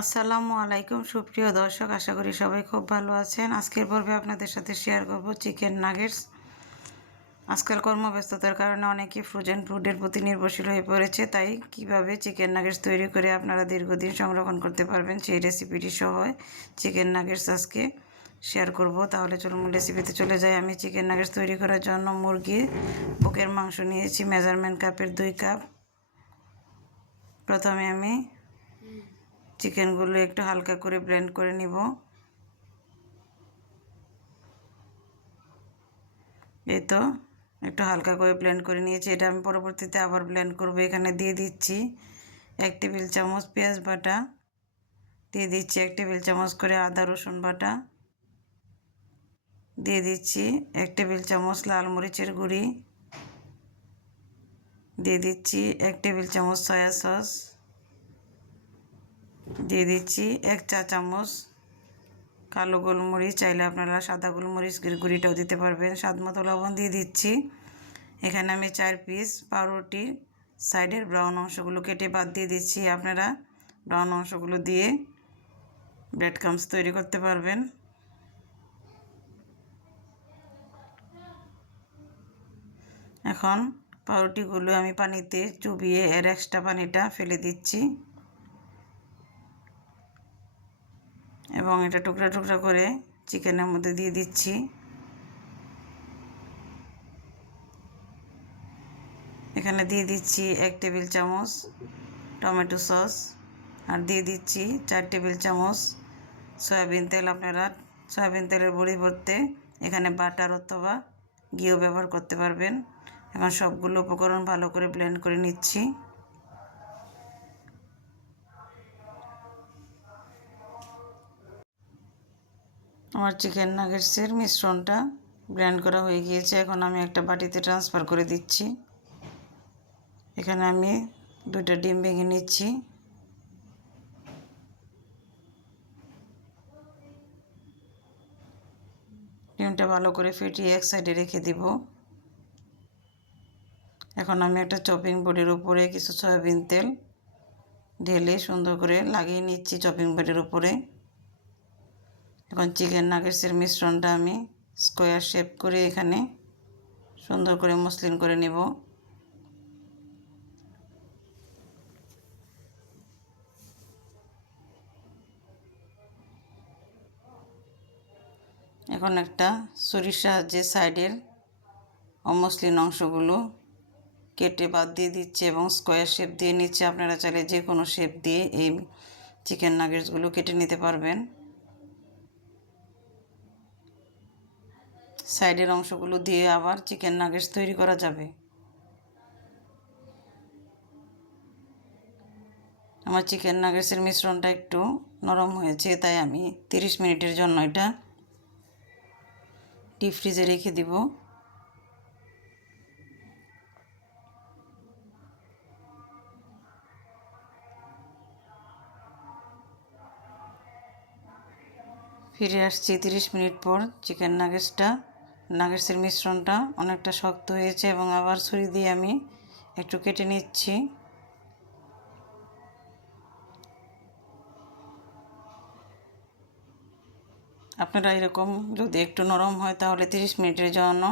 আসসালামু আলাইকুম সুপ্রিয় দর্শক, আশা করি সবাই খুব ভালো আছেন। আজকের পর্বে আপনাদের সাথে শেয়ার করব চিকেন নাগেটস। আজকাল কর্মব্যস্ততার কারণে অনেকে ফ্রোজেন ফুডের প্রতি নির্ভরশীল হয়ে পড়েছে, তাই কিভাবে চিকেন নাগেটস তৈরি করে আপনারা দীর্ঘদিন সংরক্ষণ করতে পারবেন সেই রেসিপিটি সহ চিকেন নাগেটস আজকে শেয়ার করব। তাহলে চলুন রেসিপিতে চলে যাই। আমি চিকেন নাগেটস তৈরি করার জন্য মুরগির বুকের মাংস নিয়েছি মেজারমেন্ট কাপের 2 কাপ। প্রথমে আমি চিকেনগুলো একটু হালকা করে ব্লেন্ড করে নিব। এই তো একটু হালকা করে ব্লেন্ড করে নিয়েছি, এটা আমি পরবর্তীতে আবার ব্লেন্ড করব। এখানে দিয়ে দিচ্ছি 1 টেবিল চামচ পেঁয়াজ বাটা, দিয়ে দিচ্ছি 1 টেবিল চামচ করে আদা রসুন বাটা, দিয়ে দিচ্ছি 1 টেবিল চামচ লাল মরিচের গুঁড়ি, দিয়ে দিচ্ছি 1 টেবিল চামচ সয়া সস, দিয়ে দিচ্ছি 1 চা চামচ কালো গোলমরিচ, চাইলে আপনারা সাদা গোলমরিচের গুঁড়িটাও দিতে পারবেন। স্বাদ মতো লবণ দিয়ে দিচ্ছি। এখানে আমি 4 পিস পাউরুটির সাইডের ব্রাউন অংশগুলো কেটে বাদ দিয়ে দিচ্ছি। আপনারা ব্রাউন অংশগুলো দিয়ে ব্রেড ক্রাম্বস তৈরি করতে পারবেন। এখন পাউরুটিগুলো আমি পানিতে চুবিয়ে এর এক্সট্রা পানিটা ফেলে দিচ্ছি এবং এটা টুকরা টুকরা করে চিকেনের মধ্যে দিয়ে দিচ্ছি। এখানে দিয়ে দিচ্ছি 1 টেবিল চামচ টমেটো সস, আর দিয়ে দিচ্ছি 4 টেবিল চামচ সয়াবিন তেল। আপনারা সয়াবিন তেলের পরিবর্তে এখানে বাটার অথবা ঘিও ব্যবহার করতে পারবেন। এখন সবগুলো উপকরণ ভালো করে ব্লেন্ড করে নিচ্ছি। আমার চিকেন নাগেটসের মিশ্রণটা ব্লেন্ড করা হয়ে গিয়েছে। এখন আমি একটা বাটিতে ট্রান্সফার করে দিচ্ছি। এখানে আমি 2টা ডিম ভেঙে নিচ্ছি। ডিমটা ভালো করে ফেটিয়ে এক সাইডে রেখে দিব। এখন আমি একটা চপিং বোর্ডের উপরে কিছু সয়াবিন তেল ঢেলে সুন্দর করে লাগিয়ে নিচ্ছি চপিং বোর্ডের উপরে। এখন চিকেন নাগেটসের মিশ্রণটা আমি স্কোয়ার শেপ করে এখানে সুন্দর করে মসৃণ করে নেব। এখন একটা ছুরির সাহায্যে সাইডের অমসৃণ অংশগুলো কেটে বাদ দিয়ে দিচ্ছে এবং স্কোয়ার শেপ দিয়ে নিচ্ছে। আপনারা চাইলে যে কোনো শেপ দিয়ে এই চিকেন নাগেটসগুলো কেটে নিতে পারবেন। সাইডের অংশগুলো দিয়ে আবার চিকেন নাগেটস তৈরি করা যাবে। আমার চিকেন নাগেটসের মিশ্রণটা একটু নরম হয়েছে, তাই আমি 30 মিনিটের জন্য এটা ডিপ ফ্রিজে রেখে দিব। ফিরে আসছি 30 মিনিট পর। চিকেন নাগেটসের মিশ্রণটা অনেকটা শক্ত হয়েছে এবং আবার ছুরি দিয়ে আমি একটু কেটে নিচ্ছি। আপনারা এরকম যদি একটু নরম হয় তাহলে 30 মিনিটের জন্য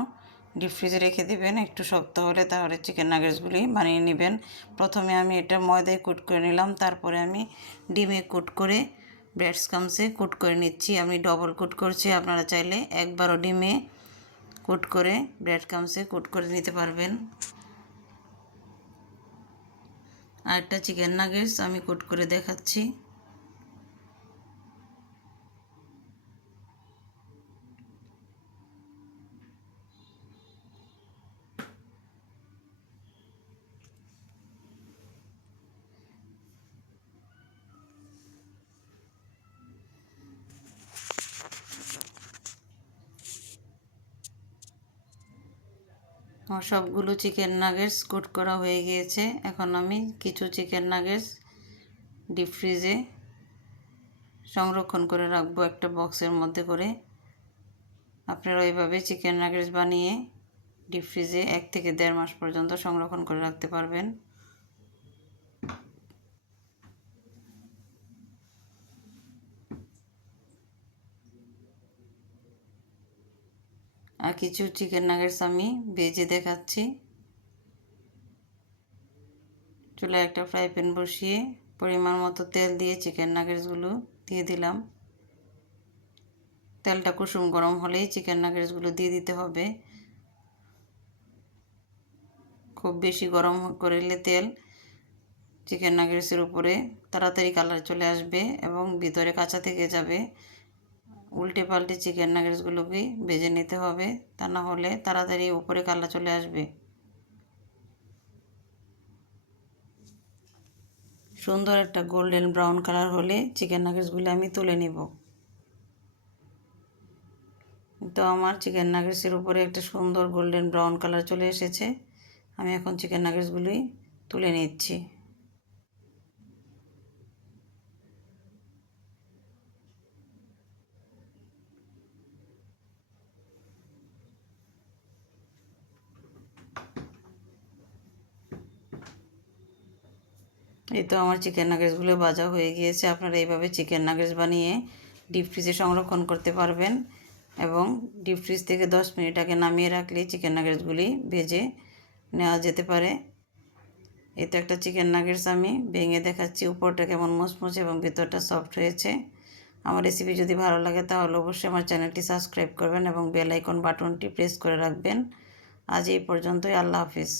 ডিপ ফ্রিজে রেখে দিবেন। একটু শক্ত হলে তাহলে চিকেন নাগেটসগুলি বানিয়ে নেবেন। প্রথমে আমি এটা ময়দায় কোট করে নিলাম, তারপরে আমি ডিমে কোট করে ব্রেড ক্রাম্বসে কোট করে নিচ্ছি। আমি ডবল কোট করছি, আপনারা চাইলে একবারও ডিমে কোট করে ব্রেড ক্রাম্বসে কোট করে নিতে পারবেন। আরেকটা চিকেন নাগেটস আমি কোট করে দেখাচ্ছি। আমার সবগুলো চিকেন নাগেটস কোট করা হয়ে গিয়েছে। এখন আমি কিছু চিকেন নাগেটস ডিপ ফ্রিজে সংরক্ষণ করে রাখবো একটা বক্সের মধ্যে করে। আপনারা এইভাবে চিকেন নাগেটস বানিয়ে ডিপ ফ্রিজে 1 থেকে 1.5 মাস পর্যন্ত সংরক্ষণ করে রাখতে পারবেন। কিছু চিকেন নাগেটস আমি ভেজে দেখাচ্ছি। চুলায় একটা ফ্রাই প্যান বসিয়ে পরিমাণ মতো তেল দিয়ে চিকেন নাগেটসগুলো দিয়ে দিলাম। তেলটা কুসুম গরম হলেই চিকেন নাগেটসগুলো দিয়ে দিতে হবে। খুব বেশি গরম করলে তেল চিকেন নাগেটসের উপরে তাড়াতাড়ি কালার চলে আসবে এবং ভিতরে কাঁচা থেকে যাবে। উল্টে পাল্টে চিকেন নাগেটসগুলোকে ভেজে নিতে হবে, তা না হলে তাড়াতাড়ি উপরে কালার চলে আসবে। সুন্দর একটা গোল্ডেন ব্রাউন কালার হলে চিকেন নাগেটসগুলো আমি তুলে নিব। তো আমার চিকেন নাগেটসের উপরে একটা সুন্দর গোল্ডেন ব্রাউন কালার চলে এসেছে। আমি এখন চিকেন নাগেটসগুলোই তুলে নিচ্ছি। এই তো আমার চিকেন নাগেটসগুলো ভাজা হয়ে গিয়েছে। আপনারা এইভাবে চিকেন নাগেটস বানিয়ে ডিপ ফ্রিজে সংরক্ষণ করতে পারবেন এবং ডিপ ফ্রিজ থেকে 10 মিনিট আগে নামিয়ে রাখলে চিকেন নাগেটসগুলি ভেজে নেওয়া যেতে পারে। এই তো একটা চিকেন নাগেটস আমি ভেঙে দেখাচ্ছি, উপরটা কেমন মুচমুচে এবং ভিতরটা সফট হয়েছে। আমার রেসিপি যদি ভালো লাগে তাহলে অবশ্যই আমার চ্যানেলটি সাবস্ক্রাইব করবেন এবং বেল আইকন বাটনটি প্রেস করে রাখবেন। আজ এই পর্যন্তই। আল্লাহ হাফিজ।